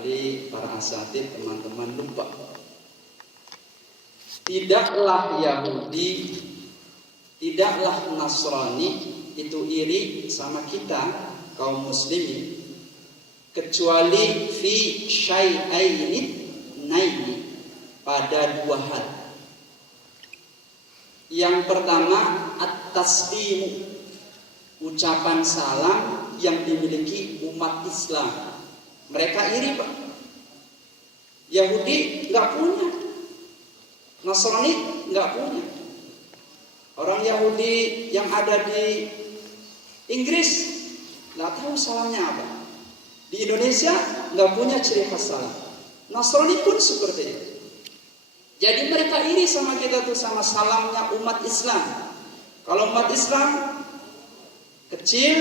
barangkali para asatidz teman-teman lupa. Tidaklah Yahudi, tidaklah Nasrani itu iri sama kita kaum muslimin kecuali fi syai'aini naini, pada dua hal. Yang pertama at-taslimu, ucapan salam yang dimiliki umat Islam. Mereka iri, Pak. Yahudi nggak punya, Nasrani nggak punya. Orang Yahudi yang ada di Inggris nggak tahu salamnya apa. Di Indonesia nggak punya ciri khas salam. Nasrani pun seperti itu. Jadi mereka iri sama kita tuh, sama salamnya umat Islam. Kalau umat Islam kecil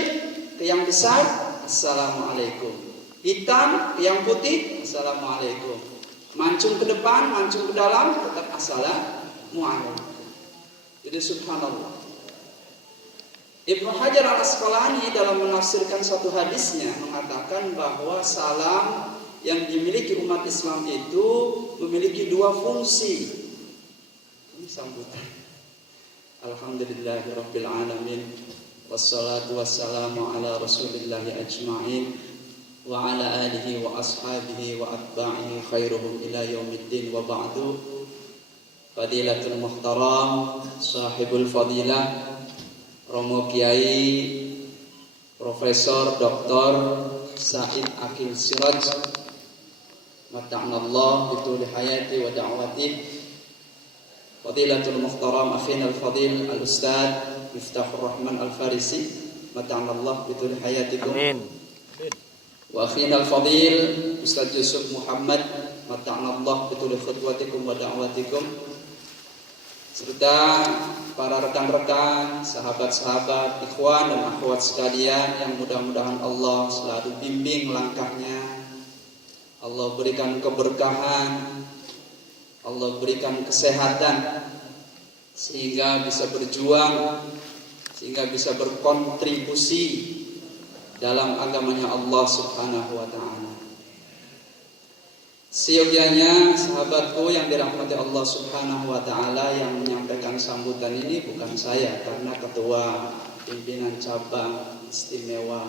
ke yang besar, assalamualaikum. Hitam ke yang putih, assalamualaikum. Mancung ke depan, mancung ke dalam, tetap assalamualaikum. Jadi subhanallah. Ibnu Hajar al-Asqalani dalam menafsirkan satu hadisnya mengatakan bahwa salam yang dimiliki umat Islam itu memiliki dua fungsi. Ini sambutan. Alhamdulillahirabbil alamin. Wassalatu wassalamu ala rasulillahi ajma'in wa ala alihi wa ashabihi wa atba'ihi khairuhum ila yaumiddin wa ba'du. Fadilatul muhtaram, sahibul fadilah, Romo Kiai Profesor Dr. Said Akil Siraj, mata'anallah bituli hayati wa da'watih. Fadilatul muhtaram akhina al-fadil al-ustad Miftahur Rahman al-Farisi, mata'anallah bituli hayatikum. Amin. Wa akhina al-fadil Ustaz Yusuf Muhammad, mata'anallah bituli khutwatikum wa da'watikum. Serta para rekan-rekan, sahabat-sahabat, ikhwan dan akhwat sekalian yang mudah-mudahan Allah selalu bimbing langkahnya, Allah berikan keberkahan, Allah berikan kesehatan, sehingga bisa berjuang, sehingga bisa berkontribusi dalam agamanya Allah Subhanahu wa ta'ala. Seyogyanya sahabatku yang dirahmati Allah Subhanahu wa ta'ala, yang menyampaikan sambutan ini bukan saya, karena ketua pimpinan cabang istimewa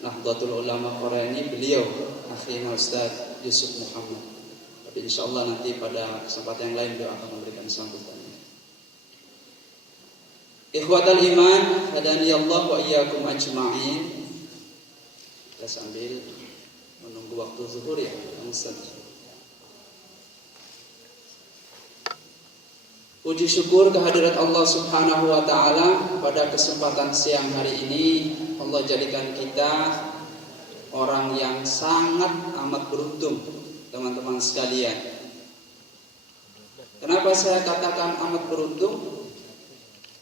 Nahdlatul Ulama Korea ini beliau akhirnya Ustaz Yusuf Muhammad. Tapi insyaallah nanti pada kesempatan yang lain beliau akan memberikan sambutannya. Ikhwatal iman, hadaniyallahu wa iyyakum ajma'in. Kita sambil menunggu waktu zuhur ya, Ustaz. Puji syukur kehadirat Allah Subhanahu wa ta'ala. Pada kesempatan siang hari ini Allah jadikan kita orang yang sangat amat beruntung, teman-teman sekalian. Kenapa saya katakan amat beruntung?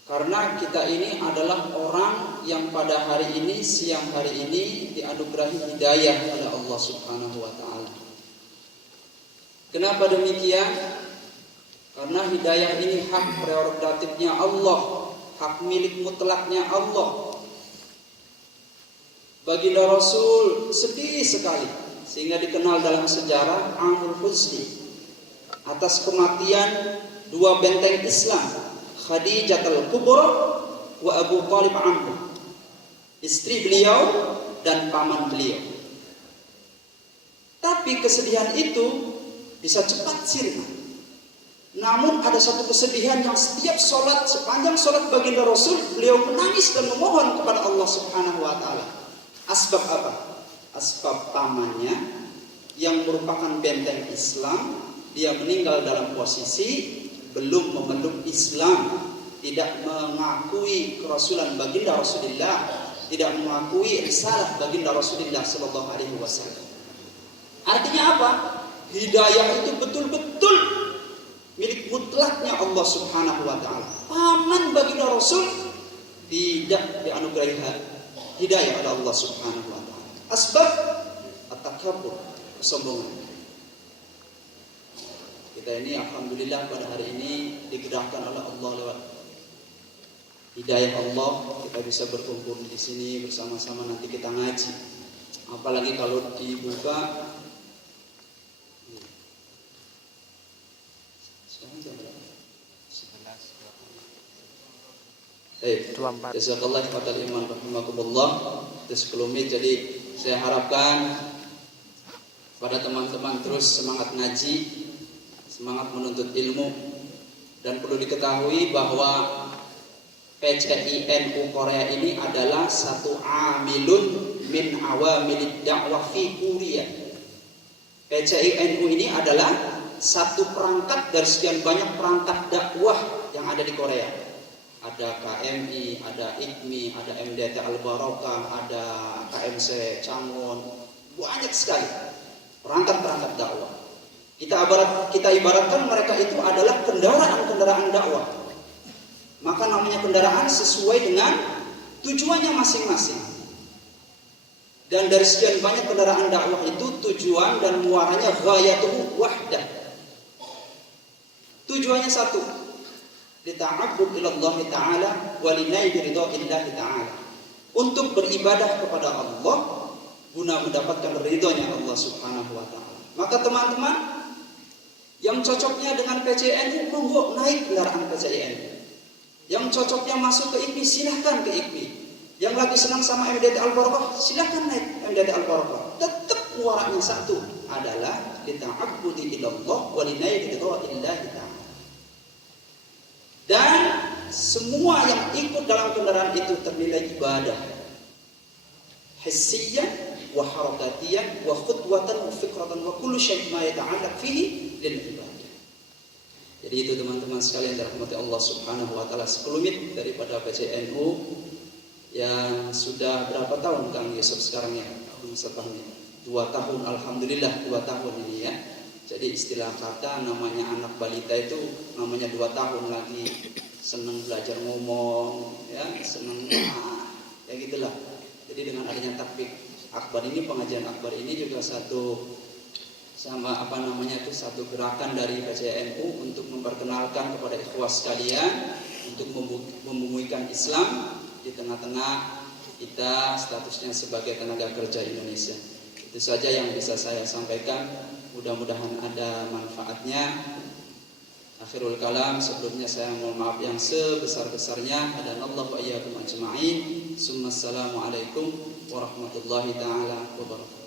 Karena kita ini adalah orang yang pada hari ini, siang hari ini dianugerahi hidayah oleh Allah Subhanahu wa ta'ala. Kenapa demikian? Karena hidayah ini hak prerogatifnya Allah, hak milik mutlaknya Allah. Baginda Rasul sedih sekali sehingga dikenal dalam sejarah Amul Huzni atas kematian dua benteng Islam, Khadijatul Kubra wa Abu Talib Amr, istri beliau dan paman beliau. Tapi kesedihan itu bisa cepat sirna. Namun ada satu kesedihan yang setiap sholat, sepanjang sholat baginda Rasul, beliau menangis dan memohon kepada Allah Subhanahu wa ta'ala. Asbab apa? Asbab pamannya yang merupakan benteng Islam, dia meninggal dalam posisi belum memeluk Islam, tidak mengakui kerasulan baginda Rasulullah, tidak mengakui risalah baginda Rasulullah sallallahu alaihi wasallam. Artinya apa? Hidayah itu betul-betul milik mutlaknya Allah Subhanahu wa ta'ala. Paman baginda Rasul tidak dianugerahi hidayah oleh Allah Subhanahu wa ta'ala. Asbab at-takabbur, kesombongan. Kita ini alhamdulillah pada hari ini digerakkan oleh Allah lewat hidayah Allah, kita bisa berkumpul di sini bersama-sama, nanti kita ngaji. Apalagi kalau dibuka Baik, jazakallah khairal iman rahimakumullah. Itu 10 menit, jadi saya harapkan pada teman-teman terus semangat ngaji, semangat menuntut ilmu, dan perlu diketahui bahwa PCINU Korea ini adalah satu amilun min awamilid da'wah fi Korea. PCINU ini adalah satu perangkat dari sekian banyak perangkat dakwah yang ada di Korea. Ada KMI, ada IKMI, ada MDT Al-Barokah, ada KMC Changon, banyak sekali perangkat-perangkat dakwah. Kita ibaratkan mereka itu adalah kendaraan-kendaraan dakwah. Maka namanya kendaraan sesuai dengan tujuannya masing-masing. Dan dari sekian banyak kendaraan dakwah itu tujuan dan muaranya ghayatuhu wahdah. Tujuannya satu, lita'abbud ilallah ta'ala wa linaili ridha'illahi ta'ala. Untuk beribadah kepada Allah guna mendapatkan ridhonya Allah Subhanahu wa taala. Maka teman-teman yang cocoknya dengan PCINU, monggo naik kendaraan PCINU. Yang cocoknya masuk ke IKMI, silahkan ke IKMI. Yang lagi senang sama MDT Al-Barokah, silahkan naik MDT Al-Barokah. Tetap muaranya satu, adalah lita'abbudi ilallah wa linaili ridha'illahi ta'ala. Dan semua yang ikut dalam kendaraan itu ternilai ibadah hissiyah wa harakatiyah wa khutwatan wa fikratan wa kullu syai' ma yata'allaq fihi lil ibadah. Jadi itu teman-teman sekalian dirahmati Allah Subhanahu wa taala, 10 menit daripada PCINU yang sudah berapa tahun Kang Yusuf sekarang ya? Tahun 2 tahun, alhamdulillah 2 tahun ini ya. Jadi istilah kata namanya anak balita itu namanya 2 tahun lagi, senang belajar ngomong, ya senang ya gitulah. Jadi dengan adanya takbir akbar ini, pengajian akbar ini juga satu satu gerakan dari PCINU untuk memperkenalkan kepada ikhwas sekalian, untuk membumuikan Islam di tengah-tengah kita statusnya sebagai tenaga kerja Indonesia. Itu saja yang bisa saya sampaikan. Mudah-mudahan ada manfaatnya. Akhirul kalam, sebelumnya saya mohon maaf yang sebesar-besarnya. Hadanallahu wa iyyakum ajma'in. Assalamualaikum warahmatullahi taala wabarakatuh.